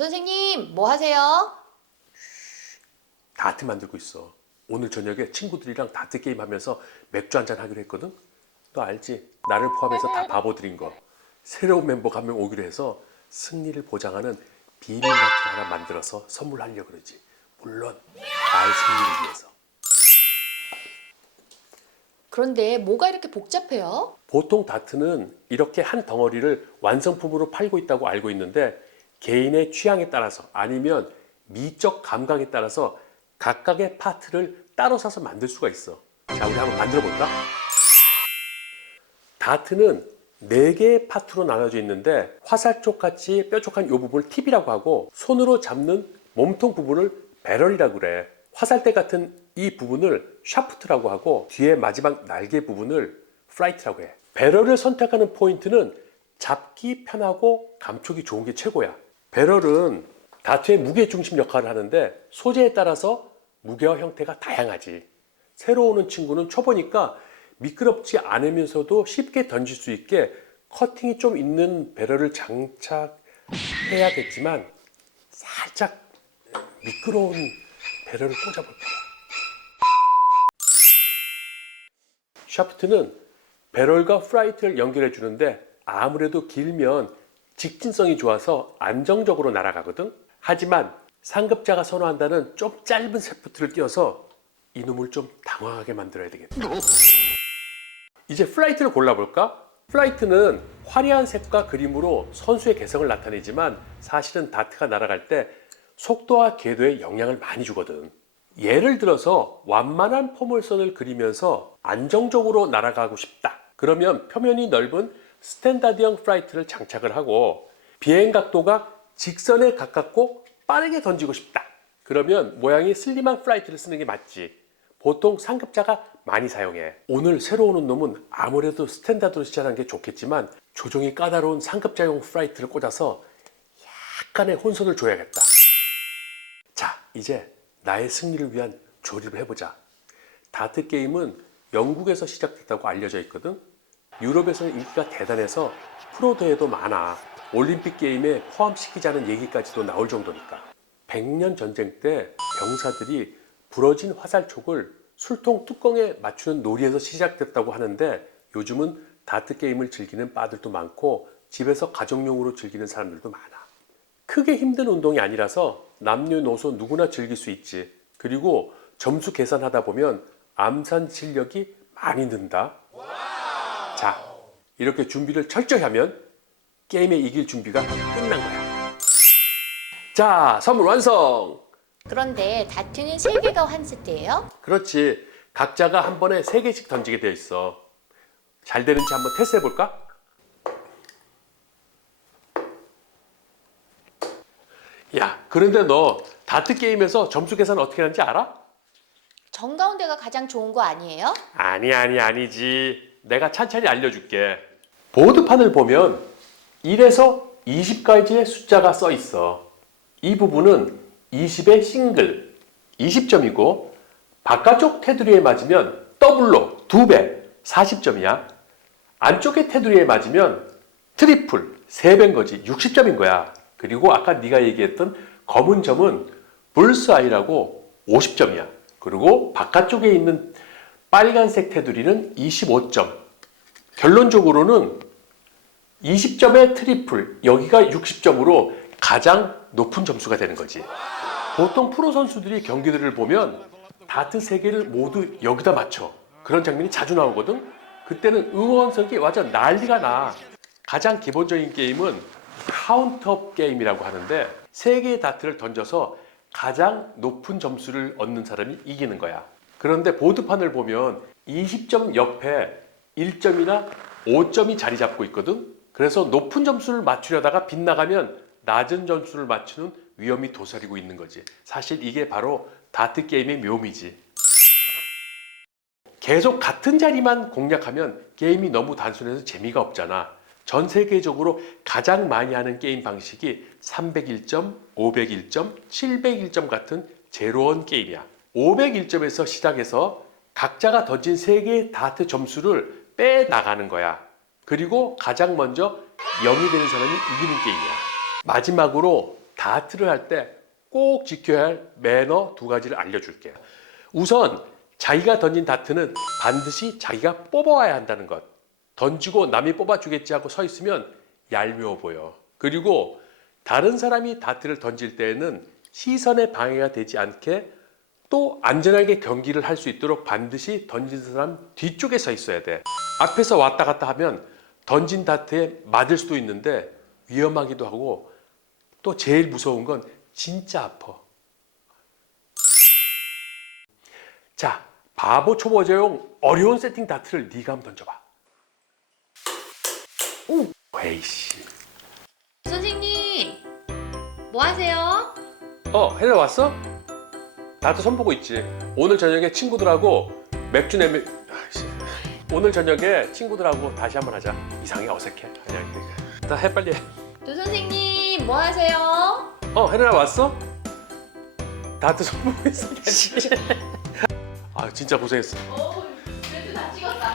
도선생님, 뭐 하세요? 다트 만들고 있어. 오늘 저녁에 친구들이랑 다트 게임 하면서 맥주 한잔 하기로 했거든? 너 알지? 나를 포함해서 다 바보들인 거. 새로운 멤버가 한 명 오기로 해서 승리를 보장하는 비밀 다트 하나 만들어서 선물하려고 그러지. 물론 나의 승리를 위해서. 그런데 뭐가 이렇게 복잡해요? 보통 다트는 이렇게 한 덩어리를 완성품으로 팔고 있다고 알고 있는데 개인의 취향에 따라서 아니면 미적 감각에 따라서 각각의 파트를 따로 사서 만들 수가 있어. 자, 우리 한번 만들어 볼까? 다트는 4개의 파트로 나눠져 있는데 화살촉 같이 뾰족한 이 부분을 팁이라고 하고 손으로 잡는 몸통 부분을 배럴이라고 그래. 화살대 같은 이 부분을 샤프트라고 하고 뒤에 마지막 날개 부분을 플라이트라고 해. 배럴을 선택하는 포인트는 잡기 편하고 감촉이 좋은 게 최고야. 배럴은 다트의 무게중심 역할을 하는데 소재에 따라서 무게와 형태가 다양하지. 새로 오는 친구는 쳐보니까 미끄럽지 않으면서도 쉽게 던질 수 있게 커팅이 좀 있는 배럴을 장착해야겠지만 살짝 미끄러운 배럴을 꽂아볼까 봐. 샤프트는 배럴과 플라이트를 연결해 주는데 아무래도 길면 직진성이 좋아서 안정적으로 날아가거든. 하지만 상급자가 선호한다는 좀 짧은 샤프트를 띄워서 이놈을 좀 당황하게 만들어야 되겠다. 이제 플라이트를 골라볼까? 플라이트는 화려한 색과 그림으로 선수의 개성을 나타내지만 사실은 다트가 날아갈 때 속도와 궤도에 영향을 많이 주거든. 예를 들어서 완만한 포물선을 그리면서 안정적으로 날아가고 싶다. 그러면 표면이 넓은 스탠다드형 플라이트를 장착을 하고 비행 각도가 직선에 가깝고 빠르게 던지고 싶다. 그러면 모양이 슬림한 플라이트를 쓰는 게 맞지. 보통 상급자가 많이 사용해. 오늘 새로 오는 놈은 아무래도 스탠다드로 시작하는 게 좋겠지만 조종이 까다로운 상급자용 플라이트를 꽂아서 약간의 혼선을 줘야겠다. 자, 이제 나의 승리를 위한 조립을 해보자. 다트 게임은 영국에서 시작됐다고 알려져 있거든. 유럽에서는 인기가 대단해서 프로 대회도 많아. 올림픽 게임에 포함시키자는 얘기까지도 나올 정도니까. 100년 전쟁 때 병사들이 부러진 화살촉을 술통 뚜껑에 맞추는 놀이에서 시작됐다고 하는데 요즘은 다트 게임을 즐기는 바들도 많고 집에서 가정용으로 즐기는 사람들도 많아. 크게 힘든 운동이 아니라서 남녀노소 누구나 즐길 수 있지. 그리고 점수 계산하다 보면 암산 실력이 많이 는다. 자, 이렇게 준비를 철저히 하면 게임에 이길 준비가 끝난 거야. 자, 선물 완성! 그런데 다트는 3개가 한 세트예요? 그렇지. 각자가 한 번에 3개씩 던지게 되어 있어. 잘 되는지 한번 테스트 해볼까? 야, 그런데 너 다트 게임에서 점수 계산 어떻게 하는지 알아? 정가운데가 가장 좋은 거 아니에요? 아니지. 내가 찬찬히 알려줄게. 보드판을 보면 1에서 20까지의 숫자가 써 있어. 이 부분은 20의 싱글, 20점이고 바깥쪽 테두리에 맞으면 더블로 2배, 40점이야. 안쪽의 테두리에 맞으면 트리플, 3배인 거지, 60점인 거야. 그리고 아까 네가 얘기했던 검은 점은 불스아이라고 50점이야. 그리고 바깥쪽에 있는 빨간색 테두리는 25점. 결론적으로는 20점의 트리플, 여기가 60점으로 가장 높은 점수가 되는 거지. 보통 프로 선수들이 경기들을 보면 다트 3개를 모두 여기다 맞춰. 그런 장면이 자주 나오거든. 그때는 응원석이 완전 난리가 나. 가장 기본적인 게임은 카운터 게임이라고 하는데 3개의 다트를 던져서 가장 높은 점수를 얻는 사람이 이기는 거야. 그런데 보드판을 보면 20점 옆에 1점이나 5점이 자리 잡고 있거든. 그래서 높은 점수를 맞추려다가 빗나가면 낮은 점수를 맞추는 위험이 도사리고 있는 거지. 사실 이게 바로 다트 게임의 묘미지. 계속 같은 자리만 공략하면 게임이 너무 단순해서 재미가 없잖아. 전 세계적으로 가장 많이 하는 게임 방식이 301점, 501점, 701점 같은 제로원 게임이야. 501점에서 시작해서 각자가 던진 3개의 다트 점수를 빼나가는 거야. 그리고 가장 먼저 0이 되는 사람이 이기는 게임이야. 마지막으로 다트를 할 때 꼭 지켜야 할 매너 두 가지를 알려줄게. 우선 자기가 던진 다트는 반드시 자기가 뽑아와야 한다는 것. 던지고 남이 뽑아주겠지 하고 서 있으면 얄미워 보여. 그리고 다른 사람이 다트를 던질 때에는 시선에 방해가 되지 않게 또 안전하게 경기를 할 수 있도록 반드시 던진 사람 뒤쪽에 서 있어야 돼. 앞에서 왔다 갔다 하면 던진 다트에 맞을 수도 있는데 위험하기도 하고 또 제일 무서운 건 진짜 아파. 자, 바보 초보자용 어려운 세팅 다트를 네가 한번 던져봐. 오, 에이씨. 선생님, 뭐 하세요? 헬ena 왔어? 다트 손보고 있지. 오늘 저녁에 친구들하고 맥주 내면 오늘 저녁에 친구들하고 다시 한번 하자. 이상해, 어색해. 아니야, 나 해 빨리 해. 조 선생님, 뭐 하세요? 헬ena 왔어? 다트 손보고 있어. 아, 진짜 고생했어. 그래도 다 찍었다.